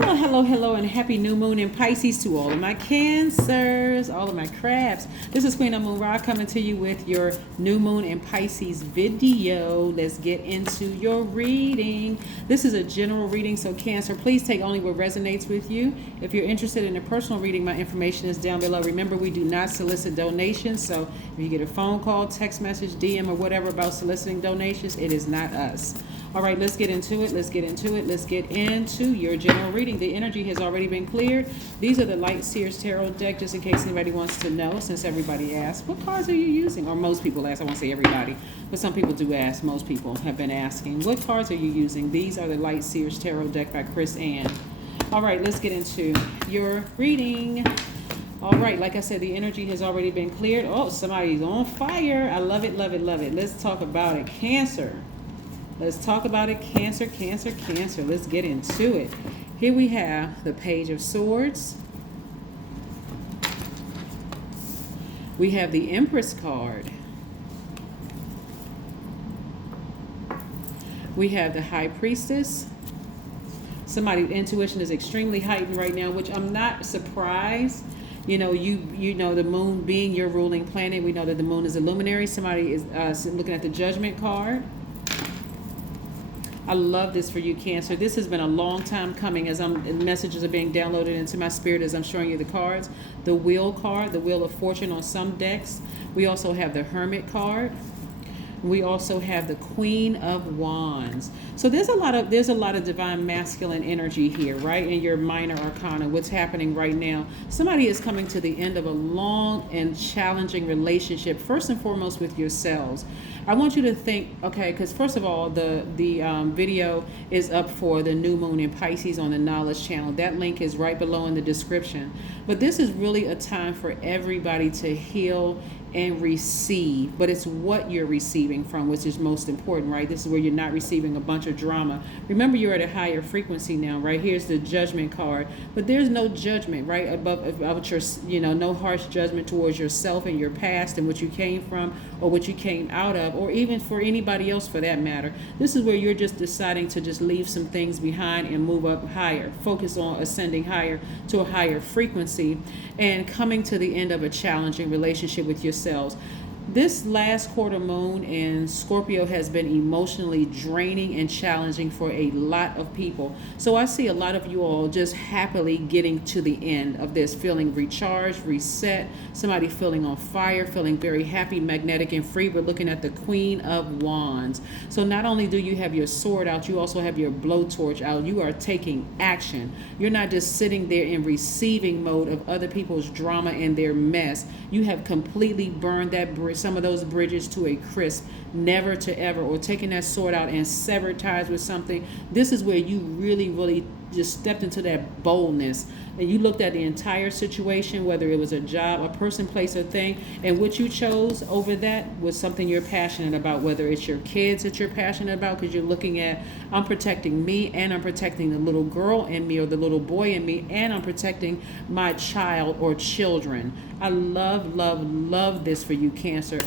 Hello, hello, hello, and happy new moon in Pisces to all of my Cancers, all of my crabs. This is Queen Amun Ra coming to you with your new moon in Pisces video. Let's get into your reading. This is a general reading, so Cancer, please take only what resonates with you. If you're interested in a personal reading, my information is down below. Remember, we do not solicit donations, so if you get a phone call, text message, DM, or whatever about soliciting donations, it is not us. All right, let's get into it. Let's get into your general reading. The energy has already been cleared. These are the Light Seers Tarot deck, just in case anybody wants to know, since everybody asks, what cards are you using? Or most people ask, I won't say everybody, but some people do ask. Most people have been asking, what cards are you using? These are the Light Seers Tarot deck by Chris Ann. All right, let's get into your reading. All right, like I said, the energy has already been cleared. Oh, somebody's on fire. I love it, love it, love it. Let's talk about it. Cancer. Let's talk about it. Cancer, Cancer, Cancer. Let's get into it. Here we have the Page of Swords. We have the Empress card. We have the High Priestess. Somebody's intuition is extremely heightened right now, which I'm not surprised. You know the moon being your ruling planet. We know that the moon is a luminary. Somebody is looking at the Judgment card. I love this for you, Cancer. This has been a long time coming as messages are being downloaded into my spirit as I'm showing you the cards. The Wheel card, the Wheel of Fortune on some decks. We also have the Hermit card. We also have the Queen of Wands. So there's a lot of divine masculine energy here, right? In your minor arcana, what's happening right now. Somebody is coming to the end of a long and challenging relationship, first and foremost with yourselves. I want you to think, okay, because first of all, the video is up for the new moon in Pisces on the Knowledge channel. That link is right below in the description. But this is really a time for everybody to heal and receive, but it's what you're receiving from which is most important, right? This is where you're not receiving a bunch of drama. Remember, you're at a higher frequency now, right? Here's the Judgment card, but there's no judgment, right? About your, no harsh judgment towards yourself and your past and what you came from or what you came out of, or even for anybody else for that matter. This is where you're just deciding to just leave some things behind and move up higher, focus on ascending higher to a higher frequency and coming to the end of a challenging relationship with yourself. This last quarter moon in Scorpio has been emotionally draining and challenging for a lot of people. So I see a lot of you all just happily getting to the end of this, feeling recharged, reset, somebody feeling on fire, feeling very happy, magnetic, and free. We're looking at the Queen of Wands. So not only do you have your sword out, you also have your blowtorch out. You are taking action. You're not just sitting there in receiving mode of other people's drama and their mess. You have completely burned that bridge, some of those bridges to a crisp, never to ever, or taking that sword out and severed ties with something. This is where you really, really just stepped into that boldness and you looked at the entire situation, whether it was a job, a person, place, or thing, and what you chose over that was something you're passionate about, whether it's your kids that you're passionate about, because you're looking at, I'm protecting me and I'm protecting the little girl in me or the little boy in me, and I'm protecting my child or children. I love, love, love this for you, Cancer.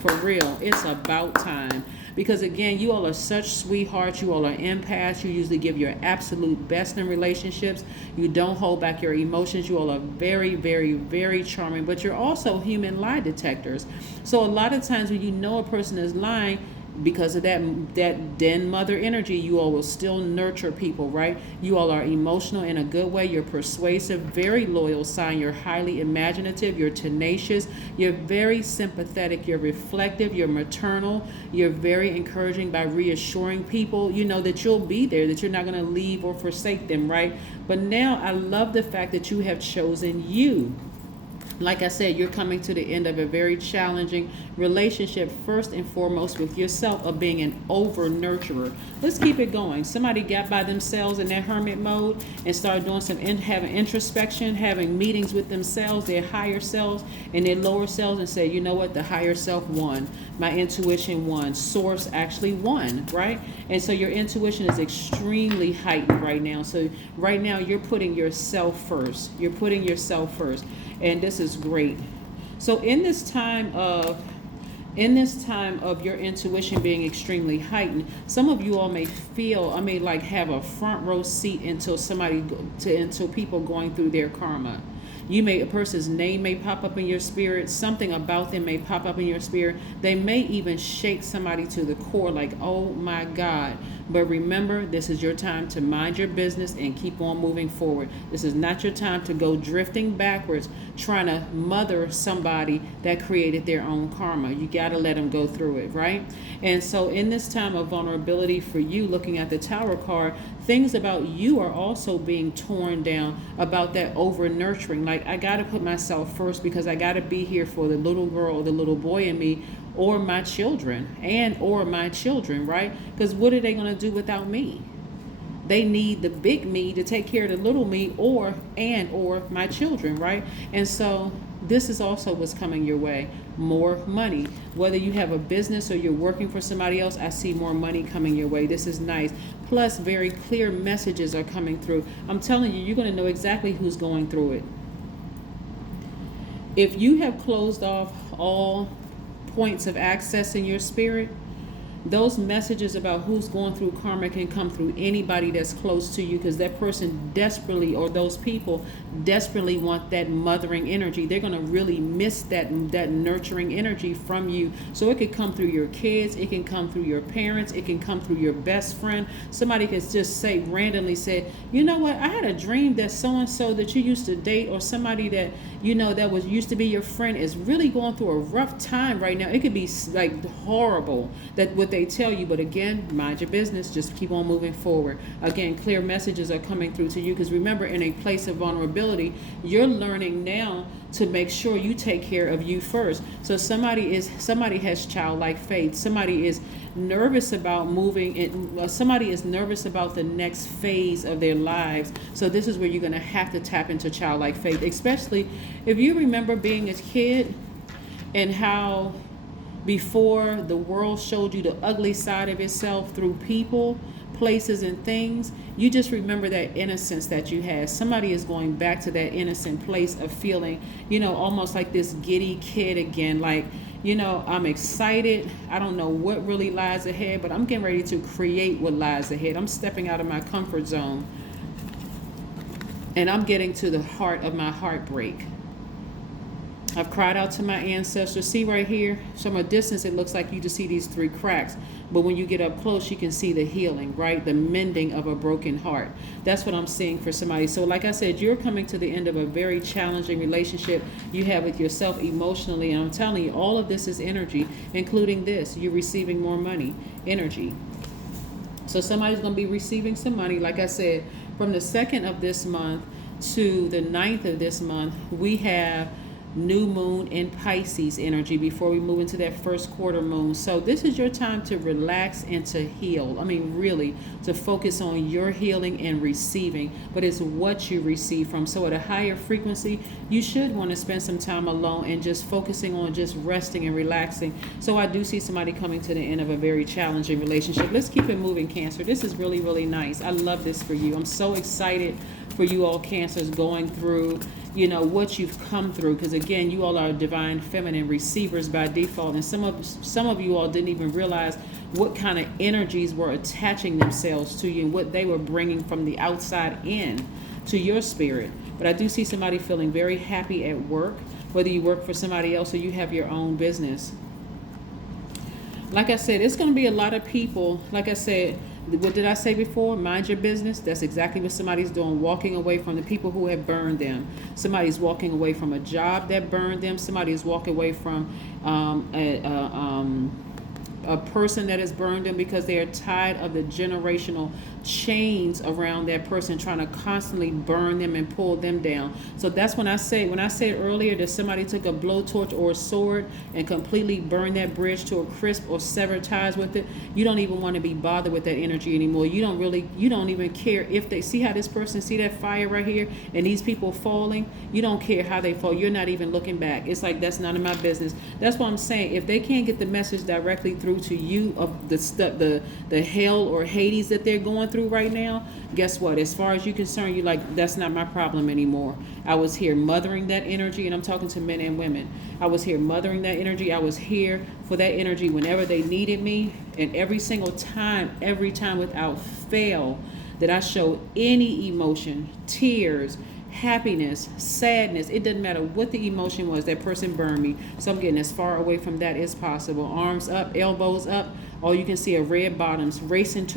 For real, it's about time. Because again, you all are such sweethearts. You all are empaths. You usually give your absolute best in relationships. You don't hold back your emotions. You all are very, very, very charming. But you're also human lie detectors. So a lot of times when you know a person is lying, because of that den mother energy, you all will still nurture people, right? You all are emotional in a good way. You're persuasive, very loyal sign. You're highly imaginative. You're tenacious. You're very sympathetic. You're reflective. You're maternal. You're very encouraging by reassuring people, that you'll be there, that you're not going to leave or forsake them, right? But now I love the fact that you have chosen you. Like I said, you're coming to the end of a very challenging relationship, first and foremost with yourself, of being an over-nurturer. Let's keep it going. Somebody got by themselves in that hermit mode and started doing having introspection, having meetings with themselves, their higher selves and their lower selves, and say, you know what, the higher self won. My intuition won. Source actually won, right? And so your intuition is extremely heightened right now. So right now you're putting yourself first. You're putting yourself first. And this is great. So in this time of In this time of your intuition being extremely heightened, some of you all may feel, like have a front row seat until until people going through their karma. A person's name may pop up in your spirit. Something about them may pop up in your spirit. They may even shake somebody to the core, like, oh my God. But remember, this is your time to mind your business and keep on moving forward. This is not your time to go drifting backwards, trying to mother somebody that created their own karma. You got to let them go through it, right? And so in this time of vulnerability for you, looking at the Tower card, things about you are also being torn down about that over nurturing. Like, I got to put myself first because I got to be here for the little girl or the little boy in me, or my children, right? Because what are they going to do without me? They need the big me to take care of the little me, or my children, right? And so this is also what's coming your way. More money. Whether you have a business or you're working for somebody else, I see more money coming your way. This is nice. Plus, very clear messages are coming through. I'm telling you, you're going to know exactly who's going through it. If you have closed off all points of access in your spirit, those messages about who's going through karma can come through anybody that's close to you, because that person desperately, or those people desperately want that mothering energy. They're going to really miss that nurturing energy from you. So it could come through your kids, it can come through your parents, it can come through your best friend. Somebody could just randomly say, you know what, I had a dream that so-and-so that you used to date, or somebody that that was used to be your friend, is really going through a rough time right now. It could be like horrible, that what they tell you. But again, mind your business, just keep on moving forward. Again, clear messages are coming through to you, because remember, in a place of vulnerability, you're learning now to make sure you take care of you first. So somebody has childlike faith. Somebody is nervous about moving. Somebody is nervous about the next phase of their lives. So this is where you're going to have to tap into childlike faith, especially if you remember being a kid and how before the world showed you the ugly side of itself through people, places, and things. You just remember that innocence that you had. Somebody is going back to that innocent place of feeling, almost like this giddy kid again. Like, I'm excited. I don't know what really lies ahead, but I'm getting ready to create what lies ahead. I'm stepping out of my comfort zone, and I'm getting to the heart of my heartbreak. I've cried out to my ancestors. See right here, from a distance, it looks like you just see these 3 cracks. But when you get up close, you can see the healing, right? The mending of a broken heart. That's what I'm seeing for somebody. So like I said, you're coming to the end of a very challenging relationship you have with yourself emotionally. And I'm telling you, all of this is energy, including this. You're receiving more money, energy. So somebody's going to be receiving some money. Like I said, from the 2nd of this month to the 9th of this month, we have new moon in Pisces energy before we move into that first quarter moon. So this is your time to relax and to heal. Really to focus on your healing and receiving, but it's what you receive from. So at a higher frequency, you should want to spend some time alone and just focusing on just resting and relaxing. So I do see somebody coming to the end of a very challenging relationship. Let's keep it moving, Cancer. This is really, really nice. I love this for you. I'm so excited for you all Cancers going through what you've come through, because again, you all are divine feminine receivers by default, and some of you all didn't even realize what kind of energies were attaching themselves to you and what they were bringing from the outside in to your spirit. But I do see somebody feeling very happy at work, whether you work for somebody else or you have your own business. Like I said, it's going to be a lot of people. Like I said, what did I say before? Mind your business. That's exactly what somebody's doing, walking away from the people who have burned them. Somebody's walking away from a job that burned them. Somebody's walking away from a person that has burned them because they are tired of the generational chains around that person trying to constantly burn them and pull them down. So that's when I said earlier that somebody took a blowtorch or a sword and completely burned that bridge to a crisp or sever ties with it. You don't even want to be bothered with that energy anymore. You don't even care if they see how this person see that fire right here and these people falling. You don't care how they fall. You're not even looking back. It's like, that's none of my business. That's what I'm saying. If they can't get the message directly through through to you of the stuff, the hell or Hades that they're going through right now, guess what? As far as you're concerned, you're like, that's not my problem anymore. I was here mothering that energy, and I'm talking to men and women. I was here mothering that energy. I was here for that energy whenever they needed me, and every time without fail that I showed any emotion, tears, happiness, sadness, it doesn't matter what the emotion was, that person burned me. So I'm getting as far away from that as possible. Arms up, elbows up, all you can see are red bottoms, racing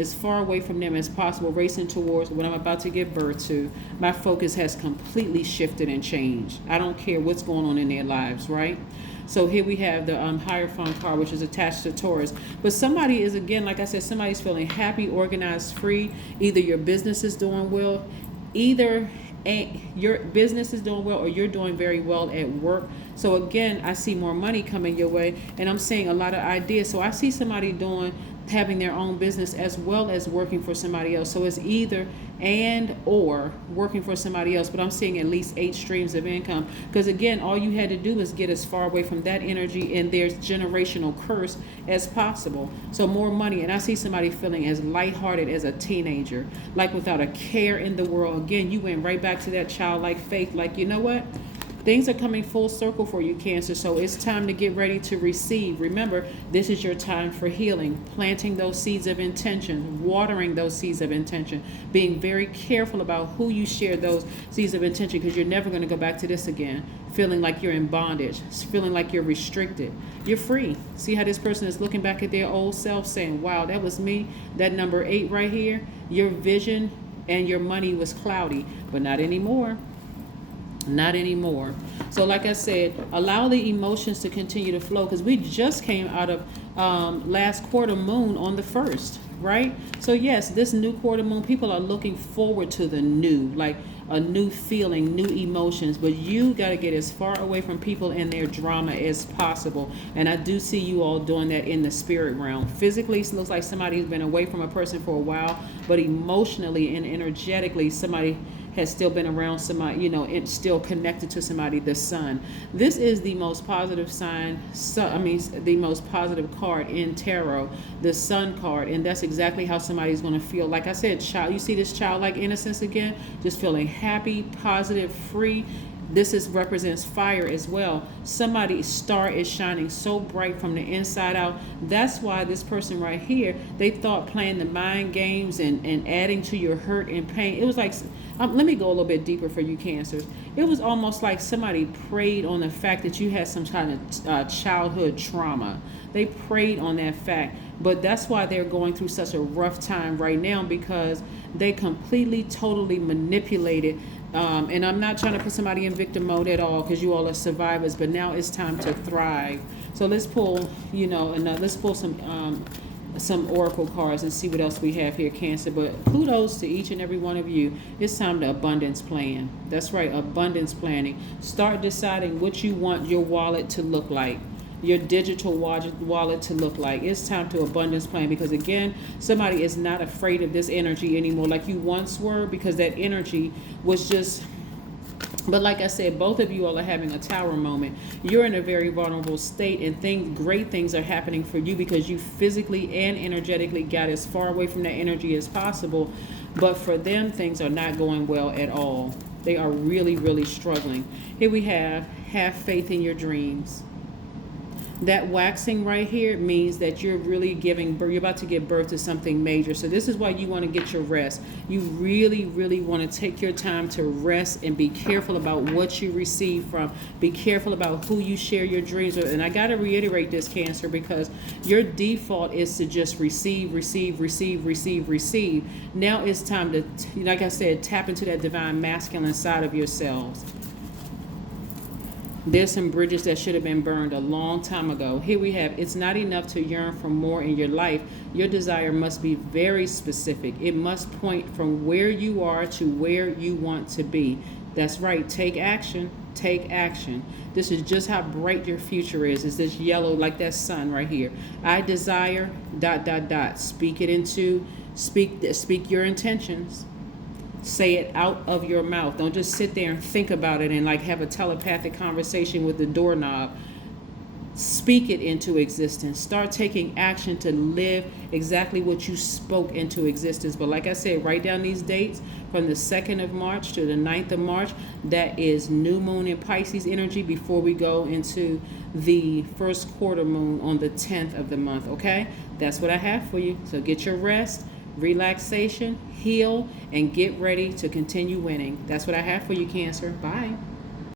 as far away from them as possible, racing towards what I'm about to give birth to. My focus has completely shifted and changed. I don't care what's going on in their lives, right? So here we have the Hierophant card, which is attached to Taurus. But somebody is, again, like I said, somebody's feeling happy, organized, free. Either your business is doing well, your business is doing well, or you're doing very well at work. So again, I see more money coming your way, and I'm seeing a lot of ideas. So I see somebody having their own business as well as working for somebody else. So it's either and or working for somebody else, but I'm seeing at least 8 streams of income, because again, all you had to do is get as far away from that energy and their generational curse as possible. So more money, and I see somebody feeling as lighthearted as a teenager, like without a care in the world. Again, you went right back to that childlike faith, like, you know what? Things are coming full circle for you, Cancer, so it's time to get ready to receive. Remember, this is your time for healing, planting those seeds of intention, watering those seeds of intention, being very careful about who you share those seeds of intention, because you're never going to go back to this again, feeling like you're in bondage, feeling like you're restricted. You're free. See how this person is looking back at their old self saying, wow, that was me. That number 8 right here, your vision and your money was cloudy, but not anymore. Not anymore. So like I said, allow the emotions to continue to flow, because we just came out of last quarter moon on the 1st, right? So yes, this new quarter moon, people are looking forward to the new, like a new feeling, new emotions, but you got to get as far away from people and their drama as possible. And I do see you all doing that in the spirit realm. Physically, it looks like somebody's been away from a person for a while, but emotionally and energetically, somebody has still been around somebody, you know, it's still connected to somebody, the sun. This is the most positive the most positive card in tarot, the sun card, and that's exactly how somebody's going to feel. Like I said, you see this childlike innocence again, just feeling happy, positive, free. This represents fire as well. Somebody's star is shining so bright from the inside out. That's why this person right here, they thought playing the mind games and adding to your hurt and pain. It was like, let me go a little bit deeper for you, Cancers. It was almost like somebody preyed on the fact that you had some kind of childhood trauma. They preyed on that fact. But that's why they're going through such a rough time right now, because they completely, totally manipulated. And I'm not trying to put somebody in victim mode at all, because you all are survivors, but now it's time to thrive. So let's pull, let's pull some oracle cards and see what else we have here, Cancer. But kudos to each and every one of you. It's time to abundance plan. That's right, abundance planning. Start deciding what you want your wallet to look like, your digital wallet to look like. It's time to abundance plan, because again, somebody is not afraid of this energy anymore like you once were, because that energy was just, but like I said, both of you all are having a tower moment. You're in a very vulnerable state, and great things are happening for you because you physically and energetically got as far away from that energy as possible. But for them, things are not going well at all. They are really, really struggling. Here we have faith in your dreams. That waxing right here means that you're really you're about to give birth to something major. So this is why you want to get your rest. You really, really want to take your time to rest and be careful about what you receive from. Be careful about who you share your dreams with. And I got to reiterate this, Cancer, because your default is to just receive, receive, receive, receive, receive. Now it's time to, like I said, tap into that divine masculine side of yourselves. There's some bridges that should have been burned a long time ago. Here we have, it's not enough to yearn for more in your life. Your desire must be very specific. It must point from where you are to where you want to be. That's right. Take action. Take action. This is just how bright your future is. It's this yellow, like that sun right here. I desire ... Speak your intentions. Say it out of your mouth. Don't just sit there and think about it and like have a telepathic conversation with the doorknob. Speak it into existence. Start taking action to live exactly what you spoke into existence. But like I said, write down these dates from the 2nd of March to the 9th of March. That is new moon in Pisces energy before we go into the first quarter moon on the 10th of the month, okay? That's what I have for you. So get your rest, relaxation, heal, and get ready to continue winning. That's what I have for you, Cancer. Bye.